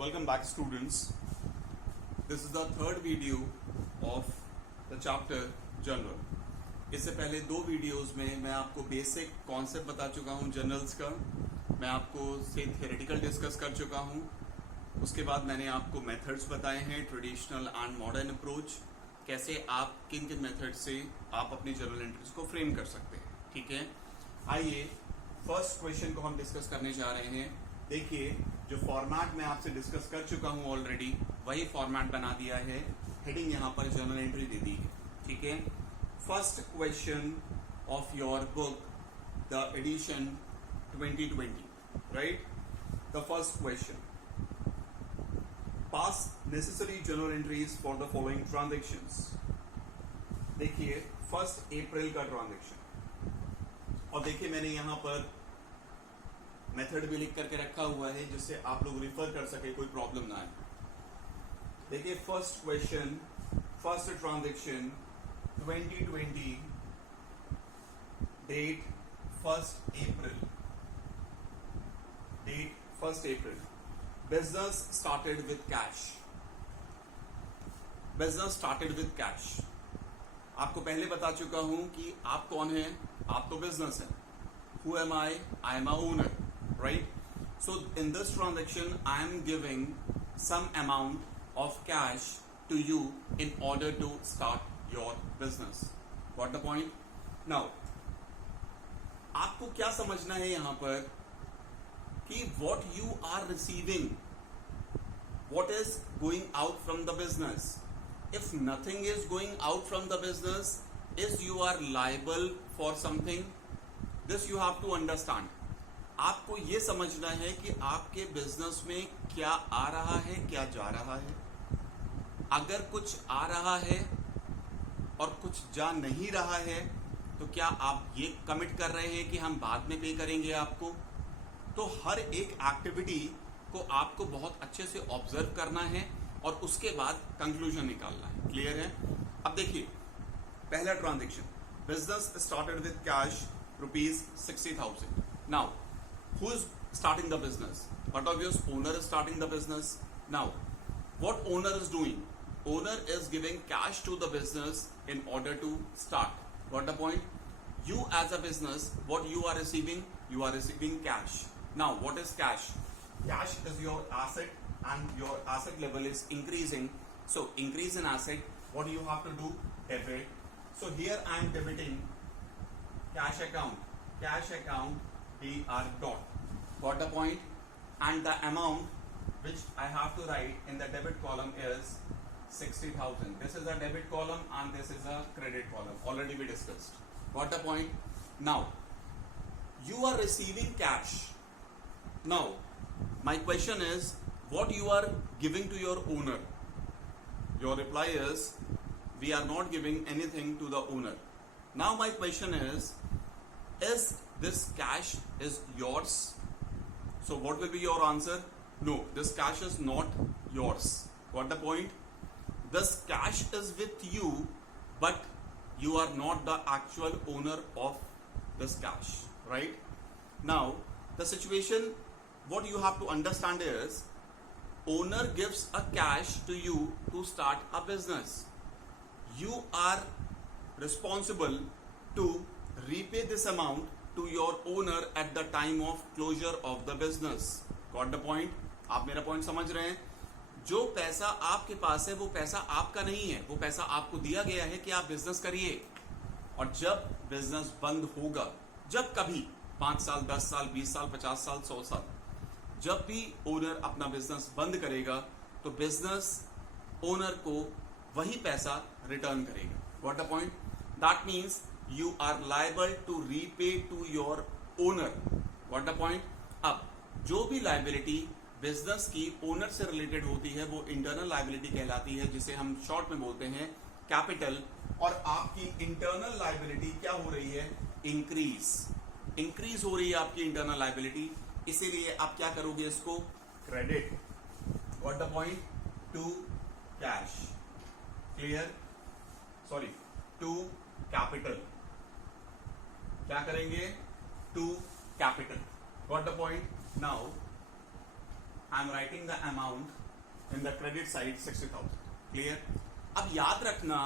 Welcome back, students. This is the third video of the chapter Journal. इससे पहले दो videos में मैं आपको बेसिक कॉन्सेप्ट बता चुका हूँ जर्नल्स का। मैं आपको से थियोरेटिकल डिस्कस कर चुका हूँ। उसके बाद मैंने आपको मेथड्स बताए हैं, ट्रेडिशनल एंड मॉडर्न अप्रोच, कैसे आप किन किन मेथड से आप अपनी जर्नल एंट्रीज को फ्रेम कर सकते हैं। ठीक है, आइए फर्स्ट क्वेश्चन को हम डिस्कस करने जा रहे हैं। देखिए, जो फॉर्मेट मैं आपसे डिस्कस कर चुका हूं ऑलरेडी, वही फॉर्मेट बना दिया है। हेडिंग यहां पर जर्नल एंट्री दे दी है। ठीक है, first question of your book the edition 2020, right. The first question, pass necessary journal entries for the following transactions. देखिए, 1 अप्रैल का ट्रांजेक्शन, और देखिए मैंने यहां पर मेथड भी लिख करके रखा हुआ है जिससे आप लोग रिफर कर सके, कोई प्रॉब्लम ना आए। देखिए, first question, first transaction 2020, date 1 April, date 1 April. Business started with cash, business started with cash. आपको पहले बता चुका हूं कि आप कौन हैं, आप तो बिजनेस हैं। Who am I? I am a owner, right? So in this transaction, I am giving some amount of cash to you in order to start your business. Got the point? Now, आपको क्या समझना है यहाँ पर कि what you are receiving, what is going out from the business. If nothing is going out from the business, is you are liable for something. This you have to understand. आपको ये समझना है कि आपके बिजनेस में क्या आ रहा है, क्या जा रहा है। अगर कुछ आ रहा है और कुछ जा नहीं रहा है, तो क्या आप ये कमिट कर रहे हैं कि हम बाद में पे करेंगे आपको? तो हर एक एक्टिविटी को आपको बहुत अच्छे से ऑब्जर्व करना है और उसके बाद कंक्लूजन निकालना है। क्लियर है? अब देखिए, पहला transaction, business started with cash ₹60,000. Now, who is starting the business? What obvious owner is starting the business. Now, what owner is doing? Owner is giving cash to the business in order to start. Got the point? You as a business, what you are receiving? You are receiving cash. Now, what is cash? Cash is your asset, and your asset level is increasing. So, increase in asset, what do you have to do? Debit. So, here I am debiting cash account DR dot. Got the point? And the amount which I have to write in the debit column is 60,000. This is a debit column and this is a credit column. Already we discussed. Got the point? Now, you are receiving cash. Now, my question is, what you are giving to your owner? Your reply is, we are not giving anything to the owner. Now my question is this cash is yours? So what will be your answer? No, this cash is not yours. Got the point? This cash is with you, but you are not the actual owner of this cash, right? Now, the situation, what you have to understand is, owner gives a cash to you to start a business. You are responsible to repay this amount to your owner at the time of closure of the business. Got the point? आप मेरा point समझ रहे हैं? जो पैसा आपके पास है वो पैसा आपका नहीं है, वो पैसा आपको दिया गया है कि आप बिजनेस करिए। और जब बिजनेस बंद होगा, जब कभी 5 साल 10 साल 20 साल 50 साल 100 साल, जब भी ओनर अपना बिजनेस बंद करेगा तो बिजनेस ओनर को वही पैसा रिटर्न करेगा। Got the point? That means you are liable to repay to your owner. Got the point? अब जो भी लाइबिलिटी बिजनेस की ओनर से रिलेटेड होती है वो इंटरनल लाइबिलिटी कहलाती है, जिसे हम शॉर्ट में बोलते हैं कैपिटल। और आपकी इंटरनल लाइबिलिटी क्या हो रही है? इंक्रीज हो रही है आपकी इंटरनल लाइबिलिटी। इसीलिए आप क्या करोगे? इसको credit, got the point, to cash. Clear? Sorry, to capital. क्या करेंगे? To capital. Got the point? Now I am writing the amount in the credit side 60,000. Clear? अब याद रखना,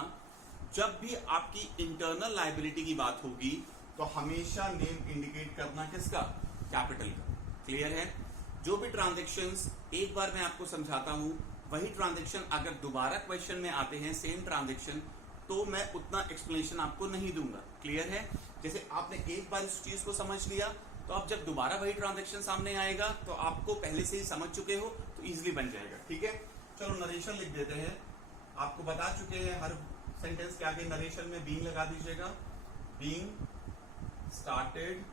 जब भी आपकी इंटरनल लायबिलिटी की बात होगी तो हमेशा नेम इंडिकेट करना किसका? कैपिटल का. क्लियर है? जो भी ट्रांजेक्शन्स एक बार मैं आपको समझाता हूं, वही ट्रांजेक्शन अगर दोबारा क्वेश्चन में आते हैं सेम ट्रांजेक्शन, तो मैं उतना एक्सप्लेनेशन आपको नहीं दूंगा. क्लियर है? जैसे आपने एक बार इस चीज को समझ लिया, तो आप जब दोबारा वही ट्रांजेक्शन सामने आएगा तो आपको पहले से ही समझ चुके हो तो इजीली बन जाएगा. ठीक है, चलो नरेशन लिख देते हैं. आपको बता चुके हैं हर सेंटेंस के आगे नरेशन में बीइंग लगा दीजिएगा. Being started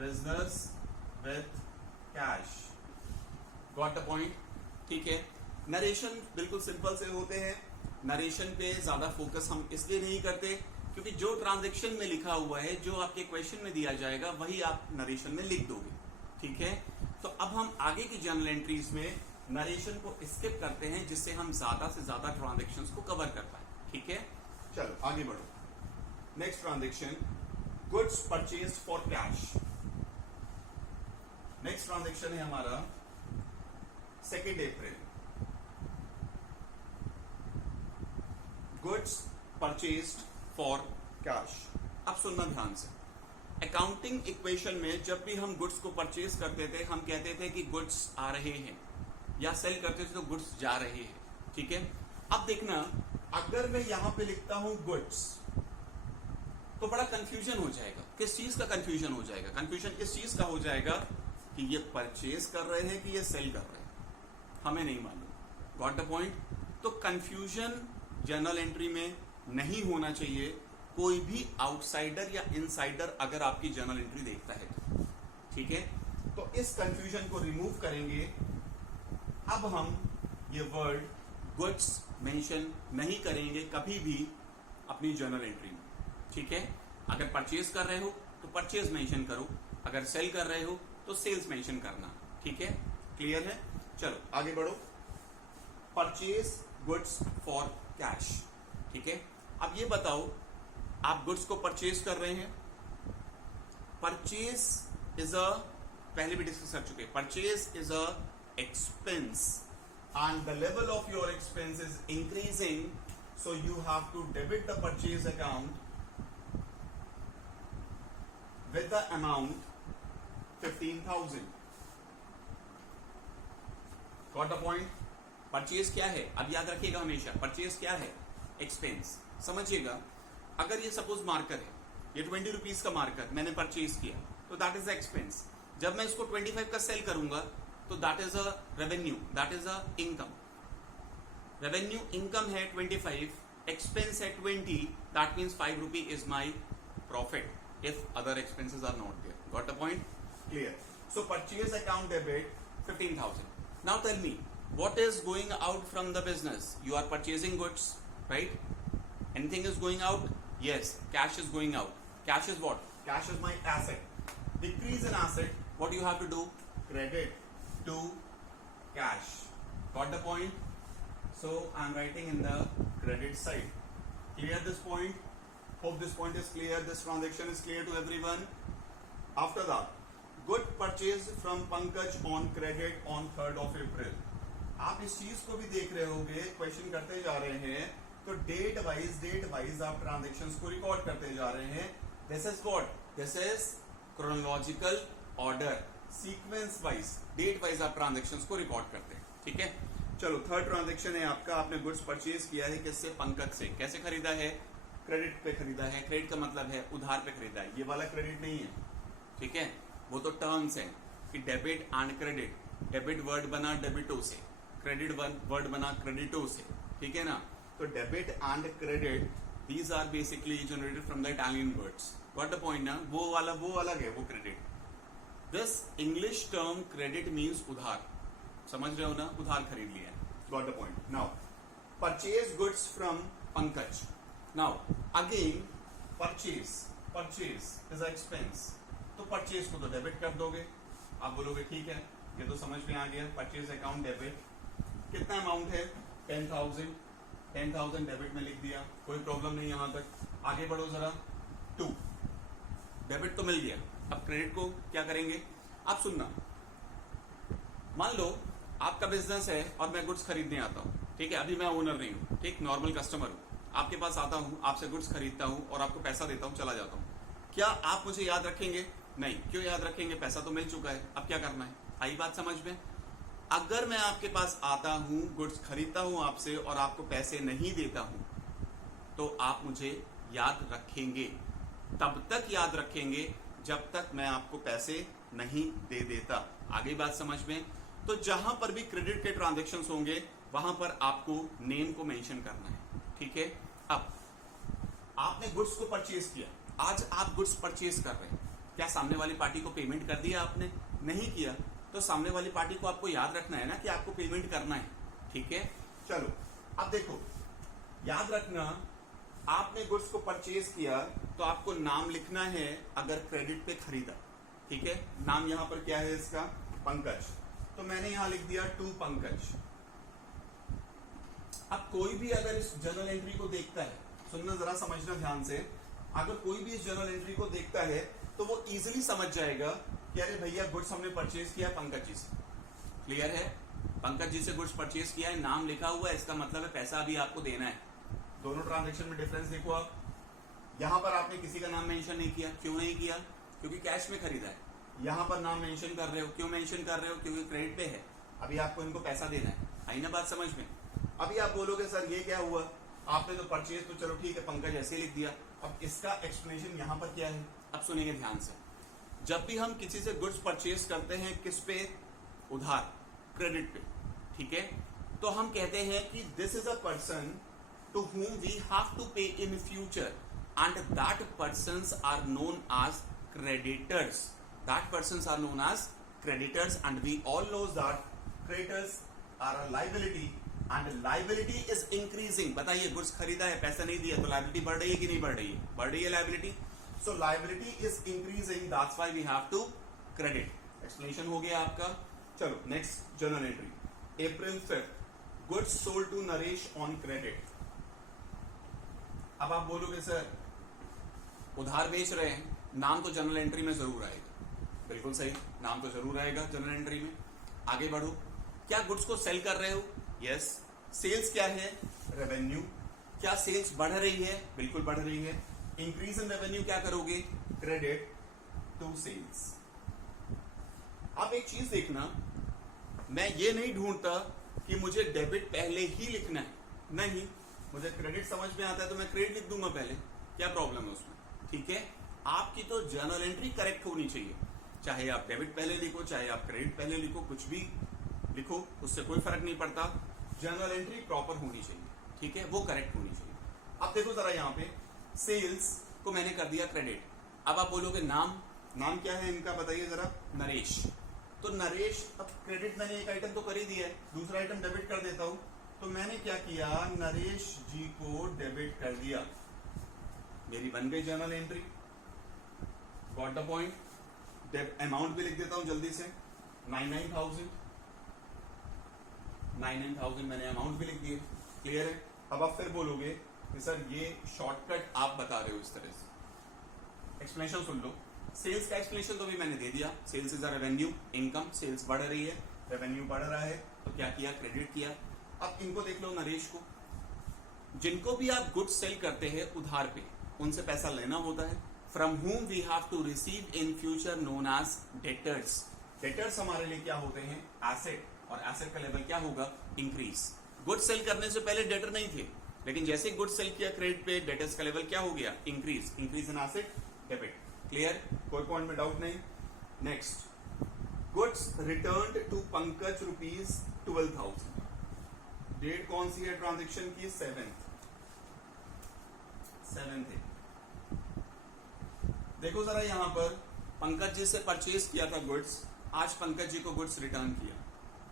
business with cash. Got the point? ठीक है. नरेशन बिल्कुल सिंपल से होते हैं. नरेशन पे ज्यादा फोकस हम इसलिए नहीं करते क्योंकि जो ट्रांजैक्शन में लिखा हुआ है, जो आपके क्वेश्चन में दिया जाएगा, वही आप नरेशन में लिख दोगे. ठीक है, तो अब हम आगे की जर्नल एंट्रीज में नरेशन को स्किप करते हैं, जिससे हम ज्यादा से ज्यादा ट्रांजैक्शंस को कवर कर पाए. ठीक है, चलो आगे बढ़ो. Next transaction, goods purchased for cash. Next transaction है हमारा 2 April. Goods purchased for cash. अब सुनना ध्यान से. अकाउंटिंग इक्वेशन में जब भी हम गुड्स को परचेज करते थे, हम कहते थे कि गुड्स आ रहे हैं, या सेल करते थे तो गुड्स जा रहे हैं. ठीक है, अब देखना, अगर मैं यहां पे लिखता हूं गुड्स, तो बड़ा कंफ्यूजन हो जाएगा. किस चीज का कंफ्यूजन हो जाएगा? कंफ्यूजन इस चीज का हो जाएगा कि ये परचेज कर रहे हैं कि ये सेल कर रहे हैं, हमें नहीं मालूम. Got the point? तो कंफ्यूजन जर्नल एंट्री में नहीं होना चाहिए. कोई भी आउटसाइडर या इनसाइडर अगर आपकी जर्नल एंट्री देखता है तो. ठीक है, तो इस कंफ्यूजन को रिमूव करेंगे. अब हम ये वर्ड गुड्स मेंशन नहीं करेंगे कभी भी अपनी जर्नल एंट्री में. ठीक है, अगर परचेज कर रहे हो तो परचेज मेंशन करो, अगर सेल कर रहे हो तो सेल्स मेंशन करना. ठीक है, क्लियर है? चलो आगे बढ़ो. Purchase goods for cash. ठीक है, अब ये बताओ, आप गुड्स को परचेज कर रहे हैं. परचेज इज अ, पहले भी डिस्कस कर चुके, purchase is a expense and the level of your expense is increasing, so you have to debit the purchase account with the amount 15,000. Got the point? Purchase क्या है? अब याद रखिएगा हमेशा, परचेज क्या है? एक्सपेंस. समझिएगा, अगर ये सपोज मार्कर है, ये 20 रुपीज का मार्कर मैंने परचेज किया, तो दैट इज एक्सपेंस. जब मैं इसको 25 का सेल करूंगा तो that is a revenue, that is a income. Revenue income है 25, एक्सपेंस है 20, that means 5 rupee is my profit if other expenses are not there. Got the point? Clear? So purchase account debit 15,000. Now tell me, what is going out from the business? You are purchasing goods, right? Anything is going out? Yes, cash is going out. Cash is what? Cash is my asset. Decrease in asset, what do you have to do? Credit to cash. Got the point? So I'm writing in the credit side. Clear this point? Hope this point is clear. This transaction is clear to everyone. After that, good purchase from Pankaj on credit on 3rd of April. आप इस चीज को भी देख रहे होंगे, question करते जा रहे हैं, तो डेट वाइज आप ट्रांजेक्शन्स को रिकॉर्ड करते जा रहे हैं. This is what? This is chronological order, sequence wise, date wise आप ट्रांजेक्शन्स को रिकॉर्ड करते हैं. ठीक है, चलो थर्ड ट्रांजेक्शन है आपका. आपने गुड्स परचेज किया है, किससे? पंकज से. कैसे खरीदा है? क्रेडिट पे खरीदा है. क्रेडिट का मतलब है उधार पे खरीदा है, ये वाला क्रेडिट नहीं है. ठीक है, वो तो टर्म्स है कि debit and credit. Debit word बना डेबिटो से, क्रेडिट वर्ड बना क्रेडिटो से. ठीक है ना? तो debit and credit, these are basically generated from the Italian words. Got the point ना? वो अलग है, वो credit. This English term credit means उधार. समझ रहे हो ना? उधार खरीद लिया है. Got the point? Now purchase goods from Pankaj. Now again purchase is a expense, तो परचेज को तो डेबिट कर दोगे. आप बोलोगे ठीक है, ये तो समझ में आ गया. Purchase account debit. कितना अमाउंट है? 10,000. 10,000 डेबिट में लिख दिया, कोई प्रॉब्लम नहीं यहां तक. आगे बढ़ो जरा. 2 डेबिट तो मिल गया. अब क्रेडिट को क्या करेंगे? आप सुनना, मान लो आपका बिजनेस है और मैं गुड्स खरीदने आता हूँ, ठीक है, अभी मैं ओनर नहीं हूँ, ठीक, नॉर्मल कस्टमर हूँ, आपके पास आता हूँ, आपसे गुड्स खरीदता हूँ और आपको पैसा देता हूँ, चला जाता हूँ। क्या आप मुझे याद रखेंगे? नहीं। क्यों याद रखेंगे? पैसा तो मिल चुका है, अब क्या करना है? आई बात समझ में? अगर मैं आपके पास आता हूँ, गुड्स खरीदता हूँ आपसे और आपको पैसे नहीं देता हूँ, तो आप मुझे याद रखेंगे। तब तक याद रखेंगे जब तक मैं आपको पैसे नहीं दे देता। आगे बात समझ में? तो जहां पर भी क्रेडिट के ट्रांजैक्शंस होंगे वहां पर आपको नेम को मेंशन करना है, ठीक है। अब आपने गुड्स को परचेज किया, आज आप गुड्स परचेज कर रहे हैं, क्या सामने वाली पार्टी को पेमेंट कर दिया आपने? नहीं किया, तो सामने वाली पार्टी को आपको याद रखना है ना कि आपको पेमेंट करना है, ठीक है। चलो अब देखो, याद रखना, आपने गुड्स को परचेज किया तो आपको नाम लिखना है अगर क्रेडिट पे खरीदा, ठीक है। नाम यहां पर क्या है इसका? पंकज। तो मैंने यहां लिख दिया टू पंकज। अब कोई भी अगर इस जर्नल एंट्री को देखता है, सुनना जरा, समझना ध्यान से, अगर कोई भी इस जर्नल एंट्री को देखता है तो वो इजीली समझ जाएगा कि अरे भैया गुड्स हमने परचेज किया पंकज जी से। क्लियर है? पंकज जी से गुड्स परचेज किया है, नाम लिखा हुआ है, इसका मतलब है पैसा अभी आपको देना है। दोनों ट्रांजैक्शन में डिफरेंस देखो आप, यहां पर आपने किसी का नाम मेंशन नहीं किया। क्यों नहीं किया? क्योंकि कैश में खरीदा है। यहां पर नाम मेंशन कर रहे हो, क्यों मेंशन कर रहे हो? क्योंकि क्रेडिट पे है, अभी आपको इनको पैसा देना है। आई ना बात समझ में? अभी आप बोलोगे सर ये क्या हुआ, आपने तो परचेज, तो चलो ठीक है पंकज ऐसे लिख दिया। अब इसका एक्सप्लेनेशन यहां पर क्या है, अब सुनिए ध्यान से। जब भी हम किसी से गुड्स परचेज करते हैं, किस पे? उधार, क्रेडिट पे, ठीक है, तो हम कहते हैं कि this is a person to whom we have to pay in future and that persons are known as creditors. That persons are known as creditors and we all know that creditors are a liability and liability is increasing. बताइए, goods खरीदा है, पैसा नहीं दिया, तो liability बढ़ रही है कि नहीं बढ़ रही है? बढ़ रही है liability. So liability is increasing, that's why we have to credit. Explanation हो गया आपका। चलो next journal entry. April 5th, goods sold to Naresh on credit. अब आप बोलोगे सर उधार बेच रहे हैं, नाम तो जर्नल एंट्री में जरूर आएगा। बिल्कुल सही, नाम तो जरूर आएगा जर्नल एंट्री में। आगे बढ़ो, क्या गुड्स को सेल कर रहे हो? यस। सेल्स क्या है? रेवेन्यू। क्या सेल्स बढ़ रही है? बिल्कुल बढ़ रही है। इंक्रीज इन रेवेन्यू क्या करोगे? Credit to sales. आप एक चीज देखना, मैं ये नहीं ढूंढता कि मुझे डेबिट पहले ही लिखना है, नहीं, मुझे क्रेडिट समझ में आता है तो मैं क्रेडिट लिख दूंगा पहले, क्या प्रॉब्लम है उसमें? ठीक है, आपकी तो जर्नल एंट्री करेक्ट होनी चाहिए, चाहे आप डेबिट पहले लिखो, चाहे आप क्रेडिट पहले लिखो, कुछ भी लिखो, उससे कोई फर्क नहीं पड़ता, जर्नल एंट्री प्रॉपर होनी चाहिए, ठीक है, वो करेक्ट होनी चाहिए। अब देखो जरा, यहाँ पे सेल्स को मैंने कर दिया क्रेडिट। अब आप बोलोगे नाम क्या है इनका, बताइए जरा। नरेश। तो नरेश, अब क्रेडिट मैंने एक आइटम तो कर ही दिया है, दूसरा आइटम डेबिट कर देता हूं। तो मैंने क्या किया, नरेश जी को डेबिट कर दिया, मेरी बन गई journal entry. Got the point? Amount भी लिख देता हूं जल्दी से, 99,000 मैंने अमाउंट भी लिख दिए। क्लियर है? अब आप फिर बोलोगे कि सर ये शॉर्टकट आप बता रहे हो इस तरह से। एक्सप्लेनेशन सुन लो। सेल्स का एक्सप्लेनेशन तो भी मैंने दे दिया, sales is a revenue, income, sales बढ़ रही है, रेवेन्यू बढ़ रहा है, तो क्या किया? क्रेडिट किया। अब इनको देख लो, नरेश को, जिनको भी आप गुड्स सेल करते हैं उधार पे, उनसे पैसा लेना होता है। From whom we have to receive in future known as debtors. Debtors हमारे लिए क्या होते हैं? एसेट, और एसेट का लेवल क्या होगा? इंक्रीज। गुड्स सेल करने से पहले डेटर नहीं थे, लेकिन जैसे गुड्स सेल किया क्रेडिट पे, डेटर्स का लेवल क्या हो गया? Increase. Increase in asset, debit. Clear? कोई पॉइंट में डाउट नहीं? Next, goods returned to Pankaj ₹12,000। Date कौन सी है ट्रांजेक्शन की? 7th है। देखो जरा, यहां पर पंकज जी से परचेज किया था गुड्स, आज पंकज जी को गुड्स रिटर्न किया।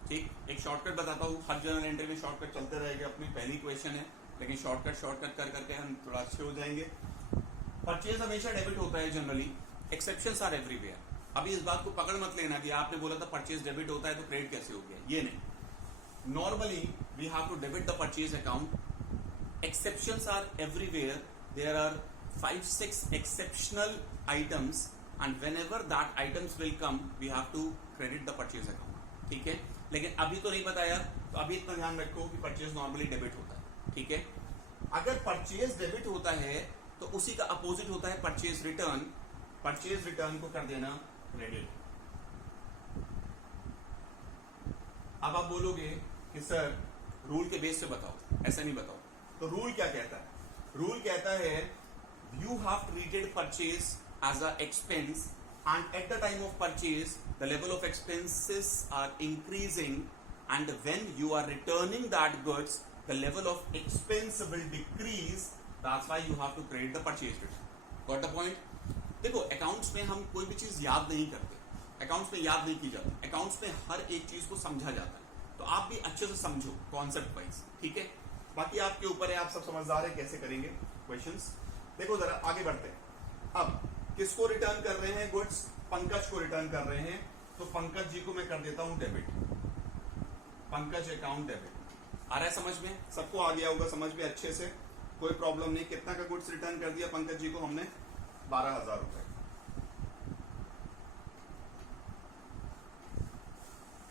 ठीक, एक शॉर्टकट बताता हूं, हर जर्नल एंट्री में शॉर्टकट चलते रहेंगे, अपनी पहली क्वेश्चन है, लेकिन शॉर्टकट कर करके हम थोड़ा अच्छे हो जाएंगे। परचेज हमेशा डेबिट होता है जनरली, एक्सेप्शंस आर एवरीवेयर। अभी इस बात को पकड़ मत लेना कि आपने बोला था परचेज डेबिट होता है तो क्रेडिट कैसे हो गया, ये नहीं। Normally, we have to debit the purchase account. Exceptions are everywhere. There are 5-6 exceptional items, and whenever that items will come, we have to credit the purchase account. ठीक है, लेकिन अभी तो नहीं बताया, तो अभी इतना ध्यान रखो कि परचेज नॉर्मली डेबिट होता है, ठीक है। अगर परचेज डेबिट होता है तो उसी का अपोजिट होता है परचेज रिटर्न। परचेज रिटर्न को कर देना क्रेडिट। अब आप बोलोगे कि सर रूल के बेस से बताओ, ऐसा नहीं बताओ। तो रूल क्या कहता है? रूल कहता है you have treated purchase as a expense and at the time of purchase the level of expenses are increasing and when you are returning that goods the level of expense will decrease, that's why you have to credit the purchase return. Got the point? देखो accounts में हम कोई भी चीज याद नहीं करते, accounts में याद नहीं की जाती, अकाउंट्स में हर एक चीज को समझा जाता है। तो आप भी अच्छे से समझो कॉन्सेप्ट वाइज, ठीक है। बाकी आपके ऊपर है, आप सब समझदार है कैसे करेंगे क्वेश्चंस। देखो जरा आगे बढ़ते हैं। अब किसको रिटर्न कर रहे हैं गुड्स? पंकज को रिटर्न कर रहे हैं, तो पंकज जी को मैं कर देता हूं डेबिट। Pankaj account debit. आ रहा है समझ में? सबको आ गया होगा समझ में अच्छे से, कोई प्रॉब्लम नहीं। कितना का गुड्स रिटर्न कर दिया पंकज जी को हमने? 12,000 रुपए।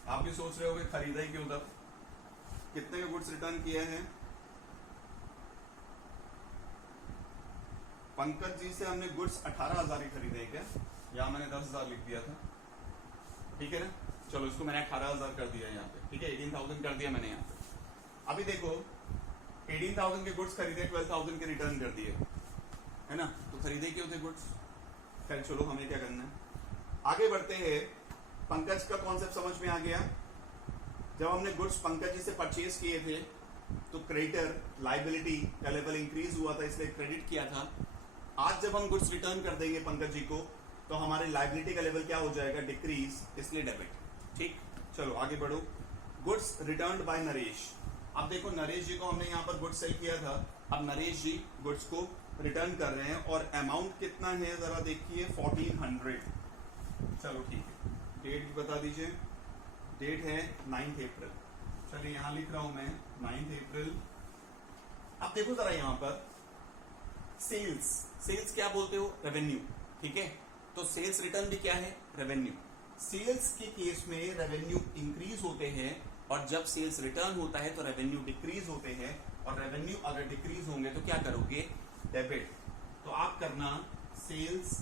आप भी सोच रहे होगे खरीदा ही क्यों था? कितने का गुड्स रिटर्न किया है? पंकज जी से हमने गुड्स 18,000 ही खरीदे क्या? यहाँ मैंने 10,000 लिख दिया था, ठीक है ना। चलो इसको मैंने 18,000 कर दिया यहाँ पे, ठीक है। 18,000 कर दिया मैंने यहाँ पे। अभी देखो 18,000 के गुड्स खरीदे, 12,000 के रिटर्न कर दिए, है ना। तो खरीदे क्यों थे गुड्स? खैर चलो हमें क्या करना है, आगे बढ़ते हैं। पंकज का कॉन्सेप्ट समझ में आ गया। जब हमने गुड्स पंकज जी से परचेज किए थे तो क्रेडिटर लायबिलिटी का लेवल इंक्रीज हुआ था, इसलिए क्रेडिट किया था। आज जब हम गुड्स रिटर्न कर देंगे पंकज जी को तो हमारे लायबिलिटी का लेवल क्या हो जाएगा? डिक्रीज, इसलिए डेबिट, ठीक। चलो आगे बढ़ो। Goods returned by Naresh. अब देखो नरेश जी को हमने यहाँ पर गुड्स सेल किया था, अब नरेश जी गुड्स को रिटर्न कर रहे हैं और अमाउंट कितना है जरा देखिए 1400। चलो ठीक है, डेट भी बता दीजिए। डेट है 9 अप्रैल। चलिए यहां लिख रहा हूं मैं 9 अप्रैल। अब देखो जरा यहां पर सेल्स, सेल्स क्या बोलते हो? रेवेन्यू, ठीक है। तो सेल्स रिटर्न भी क्या है? रेवेन्यू। सेल्स के केस में रेवेन्यू इंक्रीज होते हैं और जब सेल्स रिटर्न होता है तो रेवेन्यू डिक्रीज होते हैं, और रेवेन्यू अगर डिक्रीज होंगे तो क्या करोगे? डेबिट। तो आप करना sales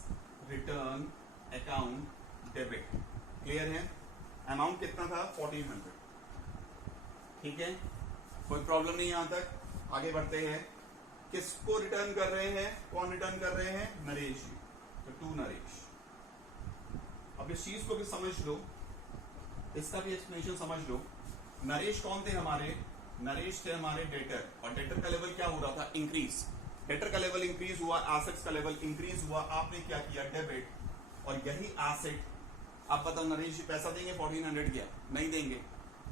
return account debit. Clear है? अमाउंट कितना था? 1400, ठीक है। कोई प्रॉब्लम नहीं यहां तक। आगे बढ़ते हैं। किसको रिटर्न कर रहे हैं? कौन रिटर्न कर रहे हैं? नरेश जी। तो टू नरेश। अब इस चीज को भी समझ लो, इसका भी एक्सप्लेनेशन समझ लो। नरेश कौन थे हमारे? नरेश थे हमारे डेटर, और डेटर का लेवल क्या हो रहा था? इंक्रीज। डेटर का लेवल इंक्रीज हुआ, एसेट्स का लेवल इंक्रीज हुआ, आपने क्या किया? डेबिट। और यही एसेट, आप बताओ नरेश जी पैसा देंगे 1400 क्या? नहीं देंगे।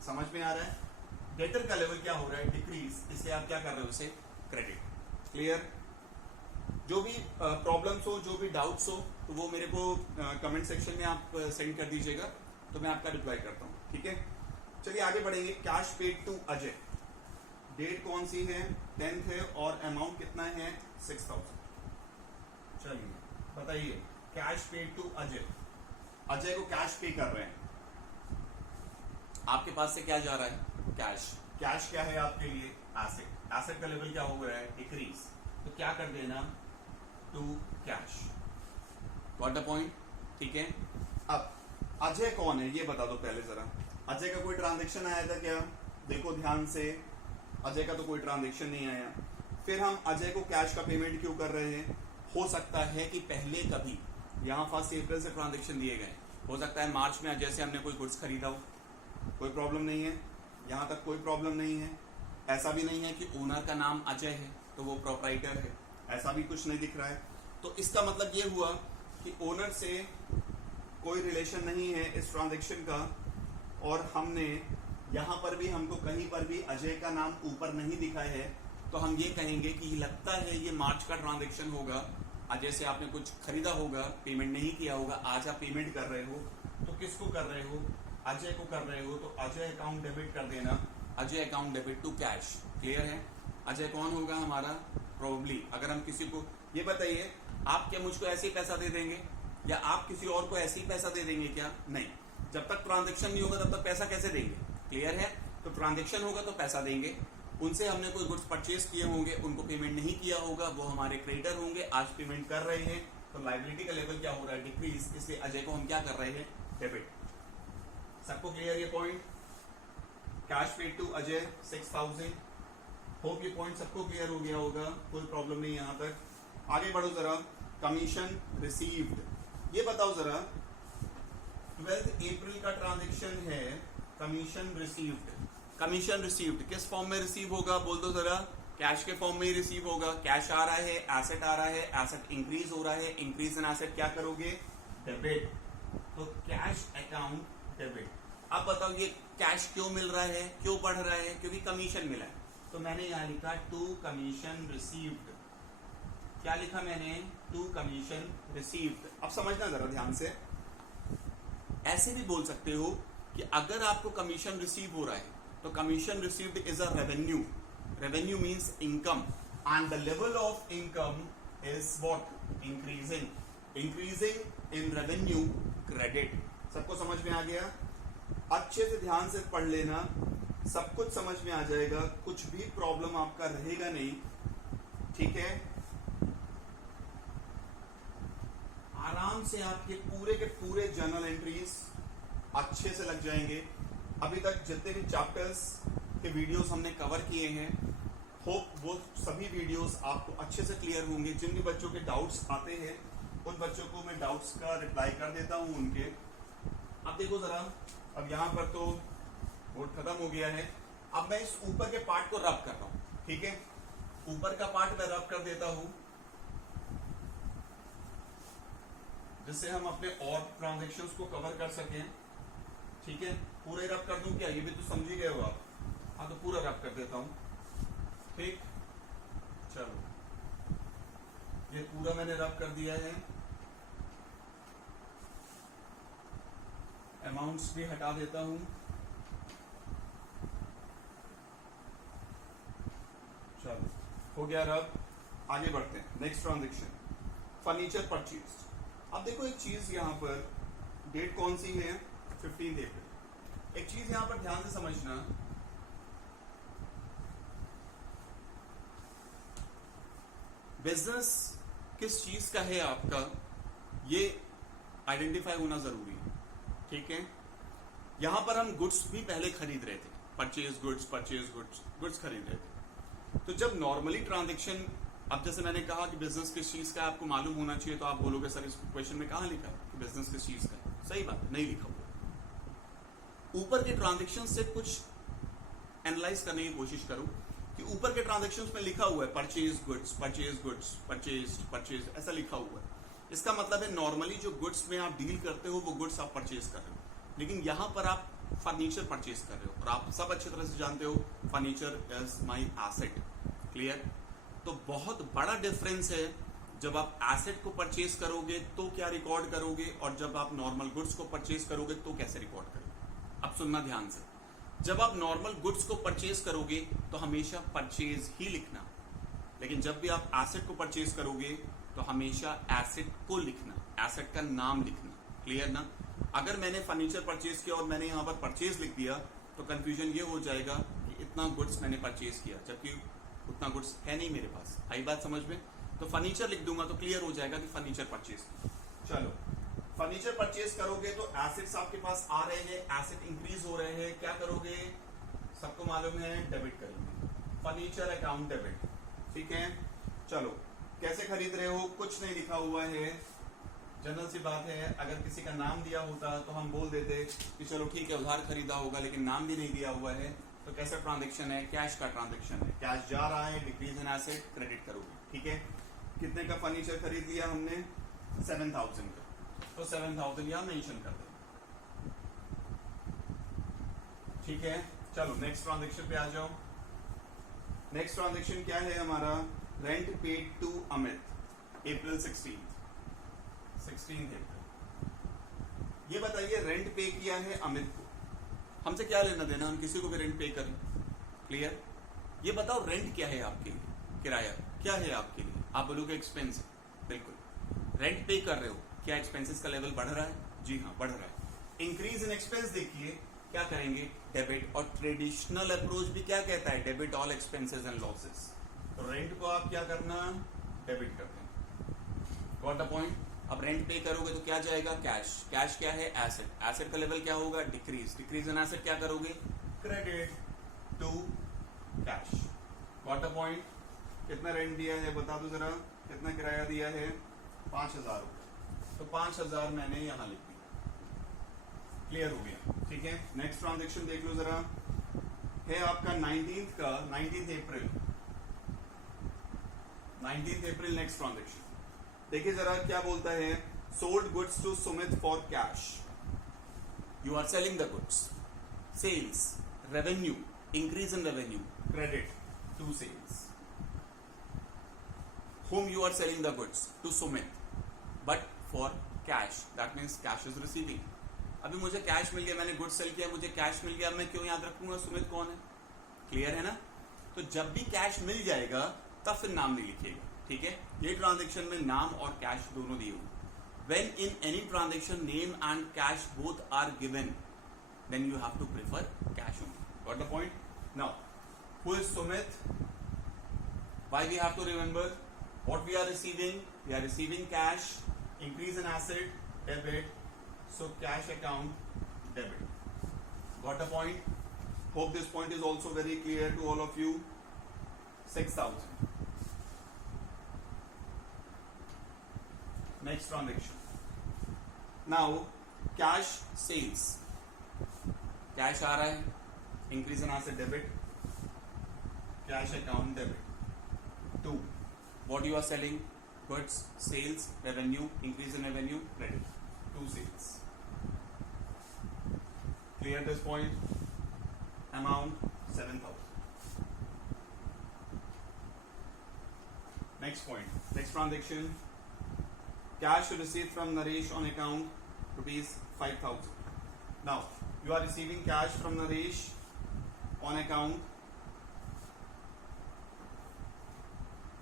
समझ में आ रहा है? डेटर का लेवल क्या हो रहा है? डिक्रीज, इसलिए आप क्या कर रहे हो? उसे क्रेडिट। क्लियर? जो भी प्रॉब्लम्स हो, जो भी डाउट्स हो, तो वो मेरे को कमेंट सेक्शन में आप सेंड कर दीजिएगा, तो मैं आपका रिप्लाई करता हूँ, ठीक है। चलिए आगे बढ़ेंगे। Cash paid to Ajay. Date कौन सी है? 10th है, और अमाउंट कितना है? 6000। चलिए बताइए, cash paid to Ajay. Ajay को कैश पे कर रहे हैं, आपके पास से क्या जा रहा है? कैश। कैश क्या है आपके लिए? एसेट। एसेट का लेवल क्या हो रहा है? डिक्रीज। तो क्या कर देना? To cash. Got the point, ठीक है। अब अजय कौन है ये बता दो पहले जरा। अजय का कोई ट्रांजेक्शन आया था क्या? देखो ध्यान से, अजय का तो कोई ट्रांजेक्शन नहीं आया। फिर हम अजय को कैश का पेमेंट क्यों कर रहे हैं? हो सकता है कि पहले कभी यहाँ 1 अप्रैल से ट्रांजेक्शन दिए गए, हो सकता है मार्च में अजय से हमने कोई गुड्स खरीदा हो, कोई प्रॉब्लम नहीं है, यहाँ तक कोई प्रॉब्लम नहीं है। ऐसा भी नहीं है कि ओनर का नाम अजय है तो वो प्रोप्राइटर है, ऐसा भी कुछ नहीं दिख रहा है। तो इसका मतलब ये हुआ कि ओनर से कोई रिलेशन नहीं है इस ट्रांजेक्शन का, और हमने यहाँ पर भी, हमको कहीं पर भी अजय का नाम ऊपर नहीं दिखा है, तो हम ये कहेंगे कि लगता है ये मार्च का ट्रांजेक्शन होगा। अजय से आपने कुछ खरीदा होगा, पेमेंट नहीं किया होगा, आज आप पेमेंट कर रहे हो, तो किसको कर रहे हो? अजय को कर रहे हो, तो अजय अकाउंट डेबिट कर देना। Ajay account debit to cash. Clear है? अजय कौन होगा हमारा? प्रोबेबली अगर हम किसी को, ये बताइए, आप क्या मुझको ऐसे ही पैसा दे देंगे या आप किसी और को ऐसे ही पैसा दे देंगे क्या? नहीं। जब तक ट्रांजेक्शन नहीं होगा तब तक पैसा कैसे देंगे? क्लियर है? तो ट्रांजेक्शन होगा तो पैसा देंगे। उनसे हमने कोई गुड्स परचेज किए होंगे, उनको पेमेंट नहीं किया होगा, वो हमारे क्रेडिटर होंगे, आज पेमेंट कर रहे हैं, तो लायबिलिटी का लेवल क्या हो रहा है? डिक्रीज। इसलिए अजय को हम क्या कर रहे हैं? डेबिट। सबको क्लियर ये point? Cash paid to Ajay 6000। Hope ये पॉइंट सबको क्लियर हो गया होगा, कोई प्रॉब्लम नहीं यहां तक। आगे बढ़ो जरा। कमीशन रिसीव्ड, ये बताओ जरा 12 अप्रैल का ट्रांजेक्शन है, कमीशन रिसीव्ड। कमीशन रिसीव्ड किस फॉर्म में रिसीव होगा? बोल दो जरा। कैश के फॉर्म में ही रिसीव होगा। कैश आ रहा है, एसेट आ रहा है, एसेट इंक्रीज हो रहा है, इंक्रीज इन एसेट क्या करोगे? डेबिट। तो कैश अकाउंट डेबिट। अब बताओ ये कैश क्यों मिल रहा है, क्यों बढ़ रहा है? क्योंकि कमीशन मिला है। तो मैंने यहां लिखा टू कमीशन रिसीव्ड। क्या लिखा मैंने? To commission received. अब समझना जरा ध्यान से। ऐसे भी बोल सकते हो कि अगर आपको कमीशन रिसीव हो रहा है तो commission received is a revenue. Revenue means income, and the level of income is what? Increasing. Increasing in revenue credit. सबको समझ में आ गया? अच्छे से ध्यान से पढ़ लेना, सब कुछ समझ में आ जाएगा, कुछ भी प्रॉब्लम आपका रहेगा नहीं। ठीक है? आराम से आपके पूरे के पूरे जर्नल एंट्रीज अच्छे से लग जाएंगे। अभी तक जितने भी चैप्टर्स के वीडियोस हमने कवर किए हैं, होप वो सभी वीडियोस आपको अच्छे से क्लियर होंगे। जिन भी बच्चों के डाउट्स आते हैं उन बच्चों को मैं डाउट्स का रिप्लाई कर देता हूं उनके। अब देखो जरा, अब यहां पर तो बोर्ड खत्म हो गया है। अब मैं इस ऊपर के पार्ट को रब कर रहा हूं। ठीक है? ऊपर का पार्ट मैं रब कर देता हूं, जिससे हम अपने और ट्रांजेक्शन्स को कवर कर सकें। ठीक है? पूरे रब कर दूं क्या? ये भी तो समझ ही गए हो आप। हाँ, तो पूरा रब कर देता हूं। ठीक, चलो ये पूरा मैंने रब कर दिया है। अमाउंट्स भी हटा देता हूं। चलो हो गया रब। आगे बढ़ते हैं। Next transaction, furniture purchase. अब देखो एक चीज यहां पर, डेट कौन सी है? 15 अप्रैल। एक चीज यहां पर ध्यान से समझना, बिजनेस किस चीज का है आपका, ये आइडेंटिफाई होना जरूरी है। ठीक है? यहां पर हम गुड्स भी पहले खरीद रहे थे, परचेज गुड्स गुड्स खरीद रहे थे। तो जब नॉर्मली ट्रांजेक्शन, अब जैसे मैंने कहा कि बिजनेस किस चीज का आपको मालूम होना चाहिए, तो आप बोलोगे सर इस क्वेश्चन में कहां लिखा है कि बिजनेस किस चीज का है? सही बात, नहीं लिखा हुआ। ऊपर के ट्रांजेक्शन से कुछ एनालाइज करने की कोशिश करो कि ऊपर के ट्रांजेक्शन्स में लिखा हुआ है परचेज गुड्स परचेज, ऐसा लिखा हुआ है। इसका मतलब है नॉर्मली जो गुड्स में आप डील करते हो वो गुड्स आप परचेज कर रहे हो, लेकिन यहां पर आप फर्नीचर परचेज कर रहे हो, और आप सब अच्छी तरह से जानते हो furniture is my asset. Clear? तो बहुत बड़ा डिफरेंस है जब आप एसेट को परचेज करोगे तो क्या रिकॉर्ड करोगे, और जब आप नॉर्मल गुड्स को परचेज करोगे तो कैसे रिकॉर्ड करोगे। अब सुनना ध्यान से, जब आप नॉर्मल गुड्स को परचेज करोगे तो हमेशा परचेज ही लिखना, लेकिन जब भी आप एसेट को परचेज करोगे तो हमेशा एसेट को लिखना, एसेट का नाम लिखना। क्लियर ना? अगर मैंने फर्नीचर परचेज किया और मैंने यहां पर परचेज लिख दिया तो कंफ्यूजन ये हो जाएगा कि इतना गुड्स मैंने परचेज किया, जबकि उतना गुड्स है नहीं मेरे पास। आई बात समझ में? तो फर्नीचर लिख दूंगा तो क्लियर हो जाएगा कि फर्नीचर परचेज। चलो, फर्नीचर परचेज करोगे तो एसेट्स आपके पास आ रहे हैं, एसेट इंक्रीज हो रहे हैं, क्या करोगे? सबको मालूम है, डेबिट करोगे। Furniture account debit. ठीक है? चलो, कैसे खरीद रहे हो? कुछ नहीं लिखा हुआ है, जनरल सी बात है। अगर किसी का नाम दिया होता तो हम बोल देते कि चलो ठीक है उधार खरीदा होगा, लेकिन नाम भी नहीं दिया हुआ है, तो कैसा ट्रांजेक्शन है? कैश का ट्रांजेक्शन है, कैश जा रहा है, डिक्रीज इन एसेट, क्रेडिट करोगे। ठीक है? कितने का फर्नीचर खरीद लिया हमने? 7000 का, तो 7000 यहां मेंशन कर दो। ठीक है? चलो नेक्स्ट ट्रांजेक्शन पे आ जाओ। नेक्स्ट ट्रांजेक्शन क्या है हमारा? रेंट पेड टू अमित, अप्रैल 16 अप्रैल। ये बताइए, रेंट पे किया है अमित को, हमसे क्या लेना देना, हम किसी को भी रेंट पे करें। क्लियर? ये बताओ रेंट क्या है आपके लिए, किराया क्या है आपके लिए? आप बोलोगे एक्सपेंस है। बिल्कुल, रेंट पे कर रहे हो, क्या एक्सपेंसेस का लेवल बढ़ रहा है? जी हाँ, बढ़ रहा है। इंक्रीज इन एक्सपेंस देखिए क्या करेंगे, डेबिट। और ट्रेडिशनल अप्रोच भी क्या कहता है, debit all expenses and losses. तो रेंट को आप क्या करना, डेबिट करते हैं। Got the point. अब रेंट पे करोगे तो क्या जाएगा, कैश। कैश क्या है, एसेट। एसेट का लेवल क्या होगा, डिक्रीज। डिक्रीज इन एसेट क्या करोगे, credit to cash. Got the point. कितना रेंट दिया है बता दो जरा, कितना किराया दिया है, 5,000 रुपए। तो 5,000 मैंने यहां लिख दिया, क्लियर हो गया, ठीक है। नेक्स्ट ट्रांजेक्शन देख लो जरा, है आपका 19 अप्रैल, 19 अप्रैल नेक्स्ट ट्रांजेक्शन। देखिए जरा क्या बोलता है, sold goods to Sumit for cash. You are selling the goods, sales, revenue, increase in revenue, credit to sales. whom you are selling the goods to Sumit but for cash, that means cash is receiving। अभी मुझे cash मिल गया, मैंने goods sale किया, मुझे cash मिल गया, मैं क्यों याद रखूंगा सुमित कौन है, क्लियर है ना। तो जब भी कैश मिल जाएगा तब फिर नाम नहीं लिखिएगा, ठीक है। ये ट्रांजेक्शन में नाम और कैश दोनों दिए हुए। When in any transaction name and cash both are given then you have to prefer cash only. Got the point. Now who is Sumit, why we have to remember what we are receiving cash, increase in asset, debit, so cash account, debit। Got the point? Hope this point is also very clear to all of you। 6,000। Next transaction, now cash sales, cash आ रहा है, increase in asset, debit, cash account, debit। 2, what you are selling, goods, sales, revenue, increase in revenue, credit to sales। Clear this point? Amount 7,000। Next point, next transaction, cash received from Naresh on account rupees 5,000। Now you are receiving cash from Naresh on account,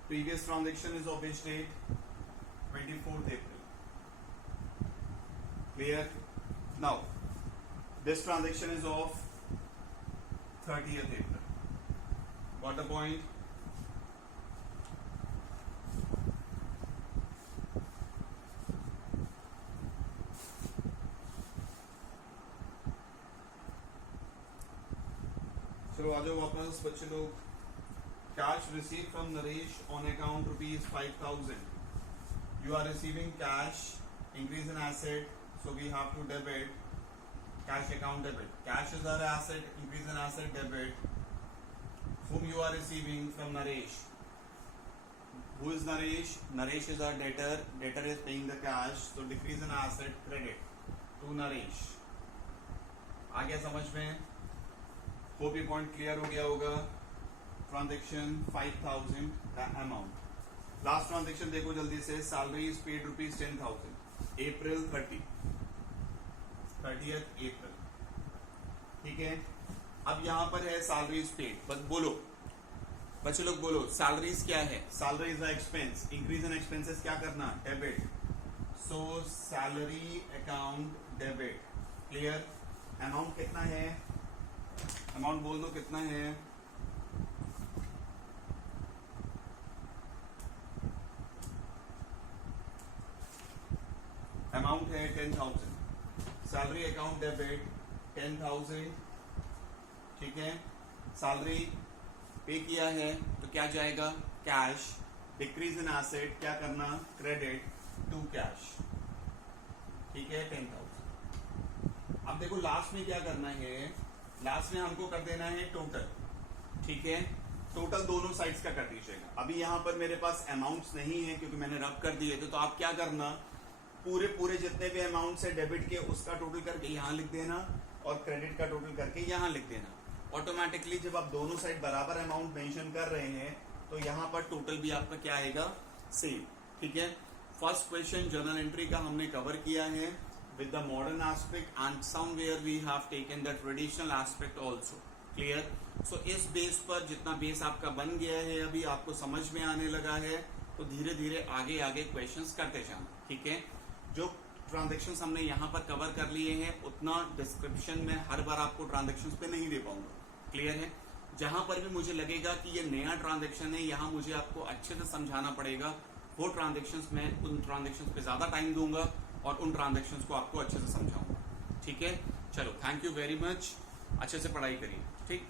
previous transaction is of which date, 24th April। Clear? Now this transaction is of 30th April। Got the point? चलो आ जाओ वापस बच्चे लोग। Cash received from Naresh on account rupees 5,000। You are receiving cash, increase in asset, so we have to debit cash account, debit। Cash is our asset, increase in asset, debit। Whom you are receiving from Naresh? Who is Naresh? Naresh is our debtor, debtor is paying the cash, so decrease in asset, credit to Naresh। आ गया समझ में? Hope ये point clear हो गया होगा। Transaction 5,000 का amount. Last transaction देखो जल्दी से, salary is paid rupees 10,000, April 30th अप्रैल, ठीक है। अब यहां पर है सैलरी इज पेड, बस बोलो बच्चे लोग बोलो, सैलरीज क्या है, salary is expense, increase in expenses क्या करना, डेबिट, सो salary account debit. Clear? Amount कितना है, अमाउंट बोल दो कितना है, अमाउंट है 10,000, सैलरी अकाउंट डेबिट 10,000, ठीक है। सैलरी पे किया है तो क्या जाएगा, कैश, डिक्रीज इन एसेट क्या करना, क्रेडिट टू कैश, ठीक है, 10,000। अब देखो लास्ट में क्या करना है, लास्ट में हमको कर देना है टोटल, ठीक है। टोटल दोनों साइड्स का कर दीजिएगा। अभी यहां पर मेरे पास अमाउंट्स नहीं है क्योंकि मैंने रब कर दिए थे, तो आप क्या करना, पूरे जितने भी अमाउंट्स है डेबिट के उसका टोटल करके यहाँ लिख देना और क्रेडिट का टोटल करके यहाँ लिख देना। ऑटोमेटिकली जब आप दोनों साइड बराबर अमाउंट मेंशन कर रहे हैं तो यहाँ पर टोटल भी आपका क्या आएगा, सेम, ठीक है। फर्स्ट क्वेश्चन जर्नल एंट्री का हमने कवर किया है with the modern aspect and somewhere we have taken the traditional aspect also। Clear? So इस बेस पर जितना बेस आपका बन गया है, अभी आपको समझ में आने लगा है, तो धीरे धीरे आगे आगे क्वेश्चंस करते जाना, ठीक है। जो ट्रांजेक्शंस हमने यहाँ पर कवर कर लिए हैं, उतना डिस्क्रिप्शन में हर बार आपको ट्रांजेक्शंस पे नहीं दे पाऊंगा। क्लियर है? जहां पर भी मुझे लगेगा कि ये नया ट्रांजेक्शन है, यहाँ मुझे आपको अच्छे से समझाना पड़ेगा, वो ट्रांजेक्शंस में उन ट्रांजेक्शंस पे ज्यादा टाइम दूंगा और उन ट्रांजेक्शंस को आपको अच्छे से समझाऊंगा। ठीक है, चलो, थैंक यू वेरी मच। अच्छे से पढ़ाई करिए। ठीक।